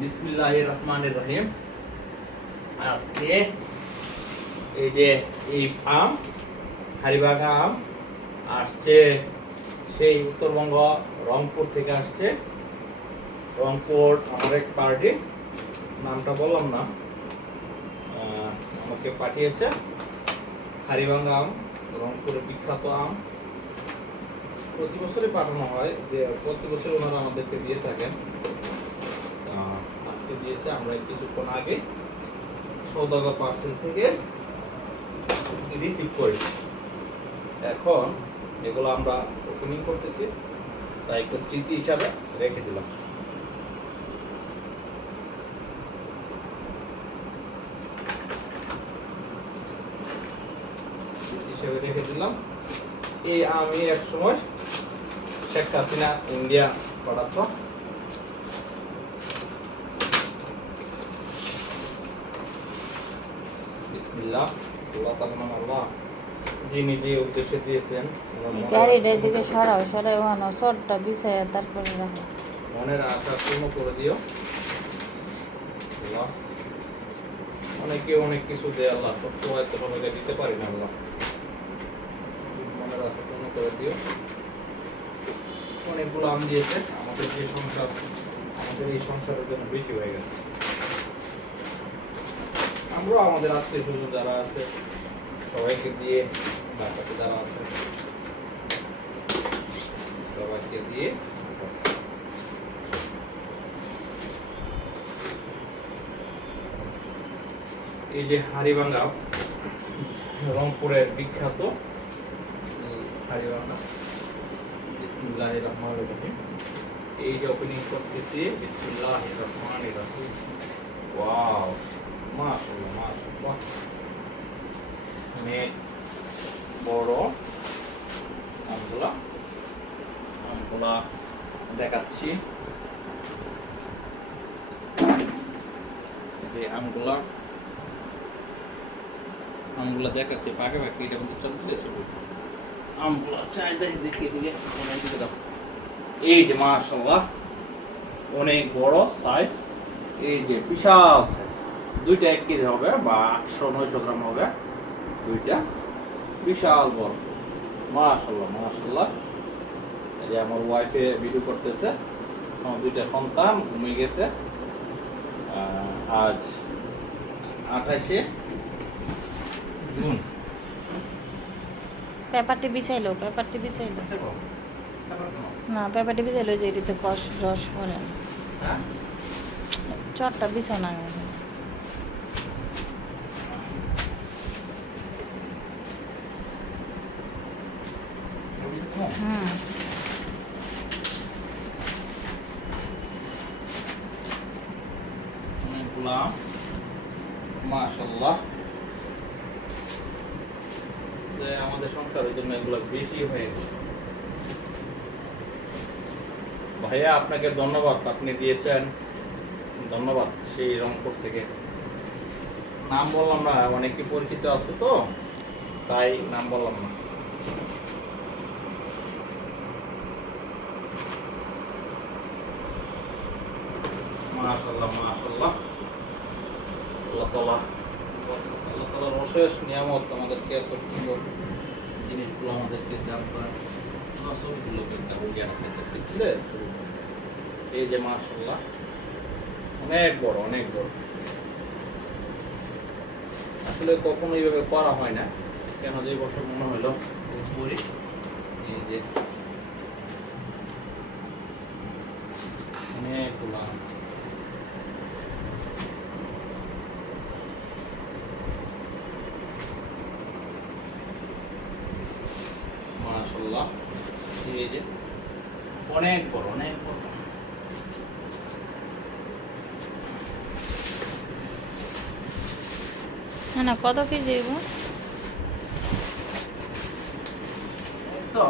বিসমিল্লাহির রহমানির রহিম। আজকে এই যে এই আম, হাড়িভাঙা আম আসছে সেই উত্তরবঙ্গ রংপুর থেকে আসছে। রংপুর আমার এক পার্টি, নামটা বললাম না, আমাকে পাঠিয়েছে হাড়িভাঙা আম, রংপুরের বিখ্যাত আম। প্রতি বছরই পাঠানো হয়, যে প্রতি বছর ওনারা আমাদেরকে দিয়ে থাকেন। আজকে দিয়েছে, আমরা কিছুক্ষণ আগে সৌদাগর পার্সেল থেকে রিসিভ করেছি। এখন এগুলো আমরা ওপেনিং করতেছি, তাই একটা স্মৃতি হিসাবে রেখে দিলাম। স্মৃতি হিসাবে রেখে দিলাম। এই আমি এক সময় শেখ হাসিনা ইন্ডিয়া পাঠাতো। বিসমিল্লাহ, আল্লাহ তাআলা নাম আল্লাহ, যিনি যে উদ্দেশ্যে দিয়েছেন। গাড়িটা এদিকে সরাও, সরাই ওখানে চটটা বিছাইয়া তারপরে রাখো। মনের আশা পূর্ণ করে দিও আল্লাহ। অনেকে অনেক কিছু দেয় আল্লাহ, সব সময় তো সবাইকে দিতে পারি না আল্লাহ। মনের আশা পূর্ণ করে দিও। অনেকগুলো আম দিয়েছে, আমাদের যে সংসার, আমাদের এই সংসারের জন্য বেশি হয়ে গেছে। আমরা আমাদের আত্মীয় স্বজন যারা আছে সবাইকে দিয়ে, বাচ্চাকে যারা আছে সবাইকে দিয়ে। এই যে হাড়িভাঙা, রংপুরের বিখ্যাত হাড়িভাঙা। বিসমিল্লাহির রহমানির রহিম। এই যে ওপেনিং করতেছি, বিসমিল্লাহির রহমানির রহিম। ওয়াও, মাশাআল্লাহ মাশাআল্লাহ, অনেক বড় আমগুলা। আমগুলা দেখাচ্ছি, যে আমগুলা দেখাচ্ছে পাকে পাকে। এটা কিন্তু চলতেছে আমগুলা, চাহিদা দেখে দিকে দাও। এই যে মাশাআল্লাহ, অনেক বড় সাইজ। এই যে বিশাল সাইজ, দুইটা 1 কেজি হবে বা 800-900 গ্রাম হবে, দুইটা বিশাল বড়। মাশাআল্লাহ মাশাআল্লাহ। এই যে আমার ওয়াইফে ভিডিও করতেছে, আমার দুইটা সন্তান ঘুমিয়ে গেছে। আজ 28শে জুন। পেপারটি বিছাইলো, না পেপারটি বিছাইলো, যে এটিতে রস পড়ে না। হ্যাঁ, চটটা বিছাও না। হুম, অনেকগুলা মাশাআল্লাহ। আমাদের সংসারের জন্য এগুলো বেশি হয়ে গেছে। ভাইয়া আপনাকে ধন্যবাদ, আপনি দিয়েছেন, ধন্যবাদ। সেই রংপুর থেকে, নাম বললাম না, অনেকে পরিচিত আছে তো তাই নাম বললাম না। মাশাআল্লাহ মাশাআল্লাহ। আল্লাহ তাআলার অশেষ নিয়ামত, আমাদেরকে এত সুন্দর জিনিসগুলো আমাদেরকে জানতে হয়। এই যে মাশাআল্লাহ, অনেক বড় অনেক বড়। আসলে কখনো এইভাবে করা হয় না, কেন যে বছর মনে হলো করি। এই যে অনেকগুলা মাশাআল্লাহ। এই যে অনেক বড় অনেক বড়। না কত কেজি হইব? তো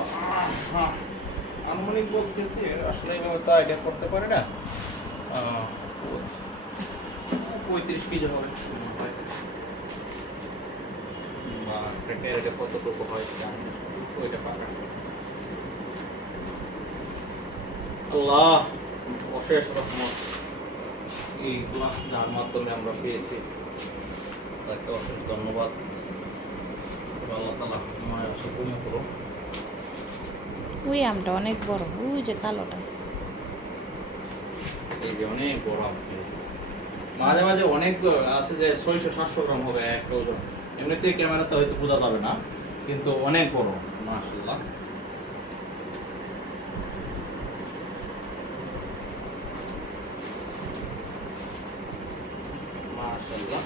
আনুমানিক বলতেছি, আসলে এইভাবে তো আইডিয়া করতে পারি না। 35 কেজি হবে বা এটা কতটুকু হয় জানি না, ওইটা পাকা। আল্লাহ অশেষ রহমত। এইগুলা যার মাধ্যমে আমরা পেয়েছি তাকে অশেষ ধন্যবাদ। আল্লাহ তাআলা মায়ের আশা পূর্ণ করুন। ওই আমটা অনেক বড়, ওই যে কালোটা। এই যে অনেক বড় আম পেয়েছি। মাঝে মাঝে অনেক আছে যে 600-700 গ্রাম হবে একটা ওজন, এমনিতে ক্যামেরাতে হয়তো বোঝা যাবে না, কিন্তু অনেক বড় মাশাআল্লাহ। মাশাআল্লাহ।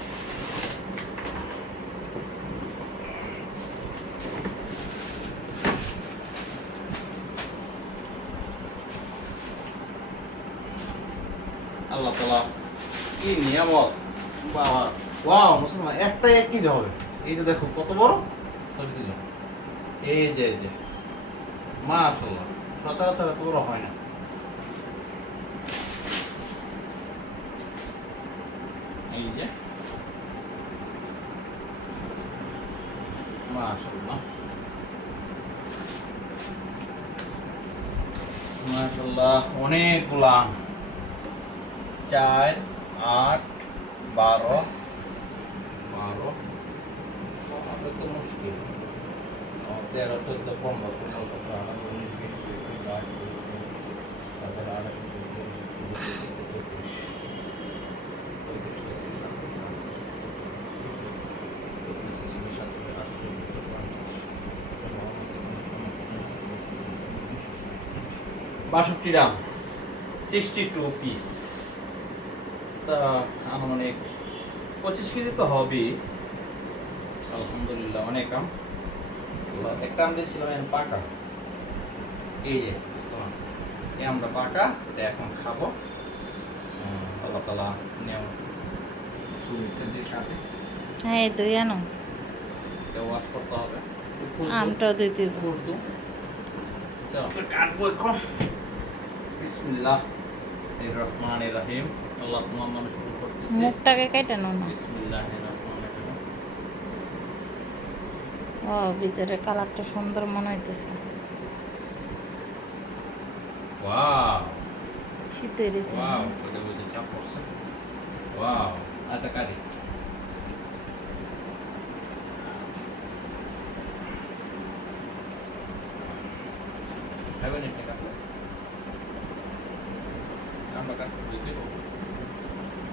আল্লাহ তাআলা কি নিয়ামত বাবা। ওয়াও মুসলমান একটাই 1 কেজি হবে। এই যে দেখো কত বড় সরি দিল। এই যে মাশাআল্লাহ সচরাচর এত বড় হয় না। এই যে মাশাআল্লাহ মাশাআল্লাহ অনেকগুলা 4, 8, 12 এটা তো মুশকিল। 13, 14, 15, 16, 17, 18, 19, 20, 21, 22, 23, 62 গ্রাম 62 পিস, তা আনুমানিক 25 কেজি তো হবেই। আলহামদুলিল্লাহ অনেক আম। একটা আম দিয়েছিলাম এখন পাকা। এই যে এই আমটা পাকা, এটা এখন খাবো। আল্লাহ তাআলা নিয়ামত। ছুরিতে দিয়ে কাটে, হ্যাঁ এই দুই আনো, এটা ওয়াশ করতে হবে। আমটাও দুই দুই। খুশবু চলো কাটবো এখন। বিসমিল্লাহ এর রহমানির রহিম। আল্লাহ তোমার নামে শুরু করতেছি। মুখটাকে কেটে নাও না। বিসমিল্লাহির রহমানির রহিম। ও ভিতরে কালারটা সুন্দর মনে হইতেছে। ওয়াও শীত হয়ে গেছে। ওয়াও, এটা বুঝে চাপ পড়ছে। ওয়াও, এটা কাটি।